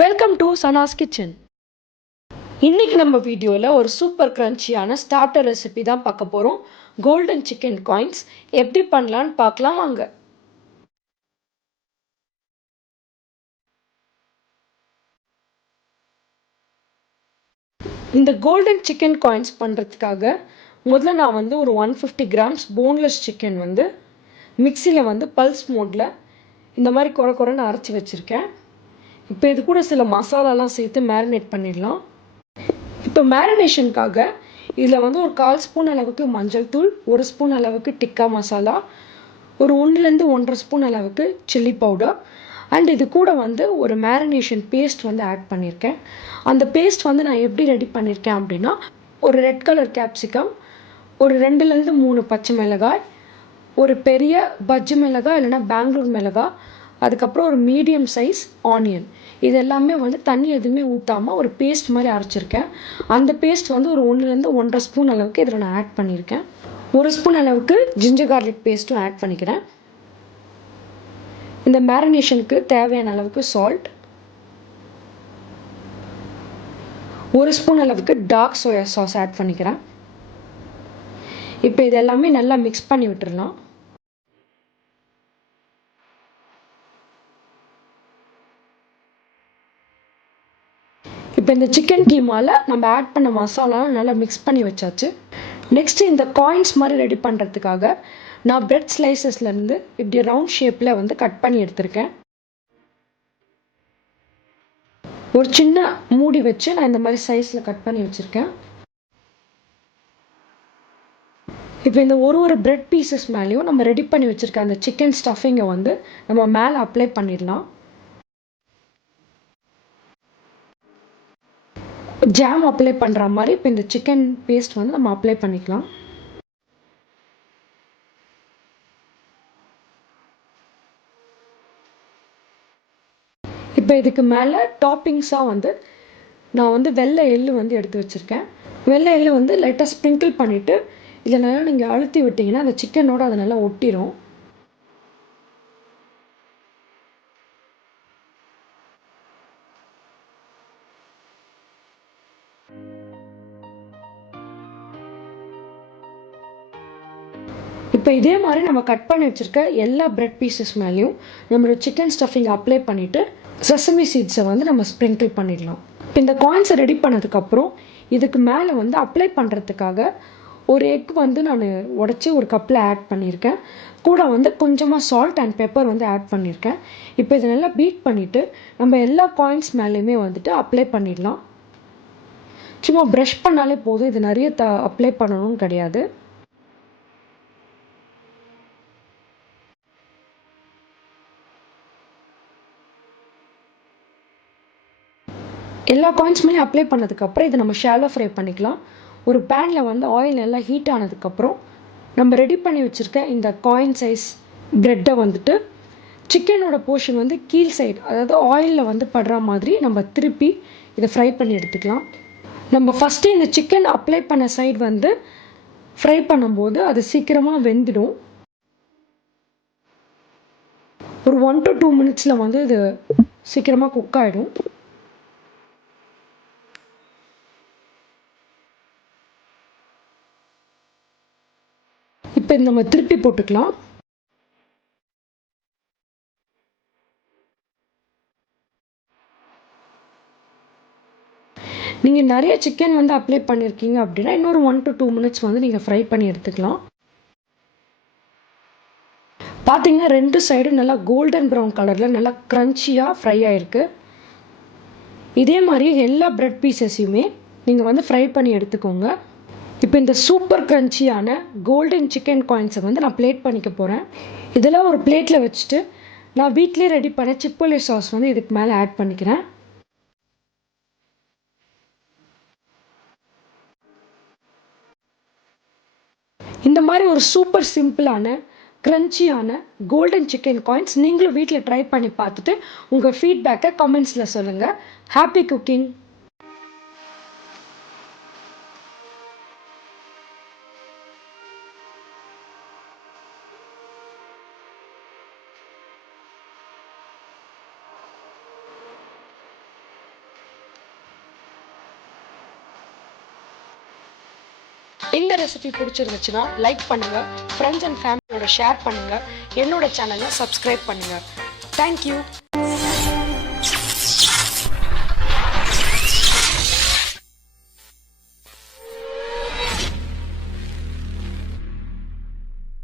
Welcome to Sana's kitchen. இன்னைக்கு நம்ம வீடியோவில் ஒரு சூப்பர் கிரன்ச்சியான ஸ்டார்டர் ரெசிபி தான் பார்க்க போகிறோம். கோல்டன் சிக்கன் காயின்ஸ் எப்படி பண்ணலான்னு பார்க்கலாம் வாங்க. இந்த கோல்டன் சிக்கன் காயின்ஸ் பண்ணுறதுக்காக முதல்ல நான் ஒரு 150 கிராம்ஸ் போன்லெஸ் சிக்கன் மிக்சியில் பல்ஸ் மோடில் இந்த மாதிரி குறை குறைன்னு அரைச்சி வச்சுருக்கேன். இப்போ இது கூட சில மசாலாலாம் சேர்த்து மேரினேட் பண்ணிடலாம். இப்போ மேரினேஷனுக்காக இதில் ஒரு 1/4 ஸ்பூன் அளவுக்கு மஞ்சள் தூள், 1 ஸ்பூன் அளவுக்கு டிக்கா மசாலா, ஒரு 1லேருந்து 1.5 ஸ்பூன் அளவுக்கு சில்லி பவுடர் அண்ட் இது கூட ஒரு மேரினேஷன் பேஸ்ட் ஆட் பண்ணியிருக்கேன். அந்த பேஸ்ட் நான் எப்படி ரெடி பண்ணியிருக்கேன் அப்படின்னா, ஒரு ரெட் கலர் கேப்சிகம், ஒரு 2லேருந்து 3 பச்சை மிளகாய், ஒரு பெரிய பஜ்ஜி மிளகாய் இல்லைன்னா பெங்களூர் மிளகாய், அதுக்கப்புறம் ஒரு மீடியம் சைஸ் ஆனியன், இது எல்லாமே தண்ணி எதுவுமே ஊற்றாமல் ஒரு பேஸ்ட் மாதிரி அரைச்சிருக்கேன். அந்த பேஸ்ட் ஒரு 1லேருந்து 1.5 ஸ்பூன் அளவுக்கு இதில் நான் ஆட் பண்ணியிருக்கேன். 1 ஸ்பூன் அளவுக்கு ஜிஞ்சர் கார்லிக் பேஸ்ட்டும் ஆட் பண்ணிக்கிறேன். இந்த மேரினேஷனுக்கு தேவையான அளவுக்கு சால்ட், 1 ஸ்பூன் அளவுக்கு டார்க் சோயா சாஸ் ஆட் பண்ணிக்கிறேன். இப்போ இது எல்லாமே நல்லா மிக்ஸ் பண்ணி விட்டுடலாம். இப்போ இந்த சிக்கன் கீமாவில் நம்ம ஆட் பண்ண மசாலாலாம் நல்லா மிக்ஸ் பண்ணி வச்சாச்சு. நெக்ஸ்ட்டு இந்த காயின்ஸ் மாதிரி ரெடி பண்ணுறதுக்காக நான் பிரெட் ஸ்லைசஸ்லேருந்து இப்படி ரவுண்ட் ஷேப்பில் கட் பண்ணி எடுத்திருக்கேன். ஒரு சின்ன மூடி வச்சு நான் இந்த மாதிரி சைஸில் கட் பண்ணி வச்சுருக்கேன். இப்போ இந்த ஒரு பிரெட் பீசஸ் மேலேயும் நம்ம ரெடி பண்ணி வச்சுருக்க அந்த சிக்கன் ஸ்டஃபிங்கை நம்ம மேலே அப்ளை பண்ணிடலாம். ஜாம் அப்ளை பண்ணுற மாதிரி இப்போ இந்த சிக்கன் பேஸ்ட் நம்ம அப்ளை பண்ணிக்கலாம். இப்போ இதுக்கு மேலே டாப்பிங்ஸாக நான் வெள்ளை எள்ளு எடுத்து வச்சுருக்கேன். வெள்ளை எள்ளு லைட்டாக ஸ்ப்ரிங்கிள் பண்ணிவிட்டு இதில் நல்லா நீங்கள் அழுத்தி விட்டிங்கன்னா அந்த சிக்கனோடு அது நல்லா ஒட்டிடும். இப்போ இதே மாதிரி நம்ம கட் பண்ணி வச்சுருக்க எல்லா பிரெட் பீசஸ் மேலேயும் நம்மளோட சிக்கன் ஸ்டஃபிங் அப்ளை பண்ணிவிட்டு செசமி சீட்ஸை நம்ம ஸ்ப்ரிங்கிள் பண்ணிடலாம். இப்போ இந்த காயின்ஸை ரெடி பண்ணதுக்கப்புறம் இதுக்கு மேலே அப்ளை பண்ணுறதுக்காக ஒரு எக் நான் உடச்சி ஒரு கப்பில் ஆட் பண்ணியிருக்கேன். கூட கொஞ்சமாக சால்ட் அண்ட் பெப்பர் ஆட் பண்ணியிருக்கேன். இப்போ இதை நல்லா பீட் பண்ணிவிட்டு நம்ம எல்லா காயின்ஸ் மேலேயுமே அப்ளை பண்ணிடலாம். சும்மா ப்ரஷ் பண்ணாலே போதும், இது நிறைய அப்ளை பண்ணணும்னு கிடையாது. எல்லா காயின்ஸ் மேலேயும் அப்ளை பண்ணதுக்கப்புறம் இதை நம்ம ஷாலோ ஃப்ரை பண்ணிக்கலாம். ஒரு பேனில் ஆயில் நல்லா ஹீட் ஆனதுக்கப்புறம் நம்ம ரெடி பண்ணி வச்சுருக்க இந்த காயின் சைஸ் ப்ரெட்டை சிக்கனோட போர்ஷன் கீழ் சைடு, அதாவது ஆயிலில் படுற மாதிரி நம்ம திருப்பி இதை ஃப்ரை பண்ணி எடுத்துக்கலாம். நம்ம ஃபஸ்ட்டு இந்த சிக்கன் அப்ளை பண்ண சைடு ஃப்ரை பண்ணும்போது அது சீக்கிரமாக வெந்துடும். ஒரு 1 to 2 மினிட்ஸில் இது சீக்கிரமாக குக் ஆகிடும். இப்போ நம்ம திருப்பி போட்டுக்கலாம். நீங்கள் நிறைய சிக்கன் அப்ளை பண்ணியிருக்கீங்க அப்படின்னா இன்னொரு 1 to 2 மினிட்ஸ் நீங்கள் ஃப்ரை பண்ணி எடுத்துக்கலாம். பார்த்தீங்கன்னா 2 சைடும் நல்லா கோல்டன் ப்ரௌன் கலரில் நல்லா க்ரன்ச்சியாக ஃப்ரை ஆகிருக்கு. இதே மாதிரி எல்லா பிரெட் பீசஸையுமே நீங்கள் ஃப்ரை பண்ணி எடுத்துக்கோங்க. இப்போ இந்த சூப்பர் க்ரன்ச்சியான கோல்டன் சிக்கன் காயின்ஸை நான் பிளேட் பண்ணிக்க போகிறேன். இதெல்லாம் ஒரு பிளேட்டில் வச்சுட்டு நான் வீட்டிலே ரெடி பண்ண சிப்போலே சாஸ் இதுக்கு மேலே ஆட் பண்ணிக்கிறேன். இந்த மாதிரி ஒரு சூப்பர் சிம்பிளான க்ரன்ச்சியான கோல்டன் சிக்கன் காயின்ஸ் நீங்களும் வீட்டில் ட்ரை பண்ணி பார்த்துட்டு உங்கள் ஃபீட்பேக்கை கமெண்ட்ஸில் சொல்லுங்கள். Happy cooking! இந்த ரெசிபி பிடிச்சிருந்துச்சுன்னா லைக் பண்ணுங்கள், ஃப்ரெண்ட்ஸ் அண்ட் ஃபேமிலியோட ஷேர் பண்ணுங்கள், என்னோட சேனலை சப்ஸ்கிரைப் பண்ணுங்கள். தேங்க்யூ.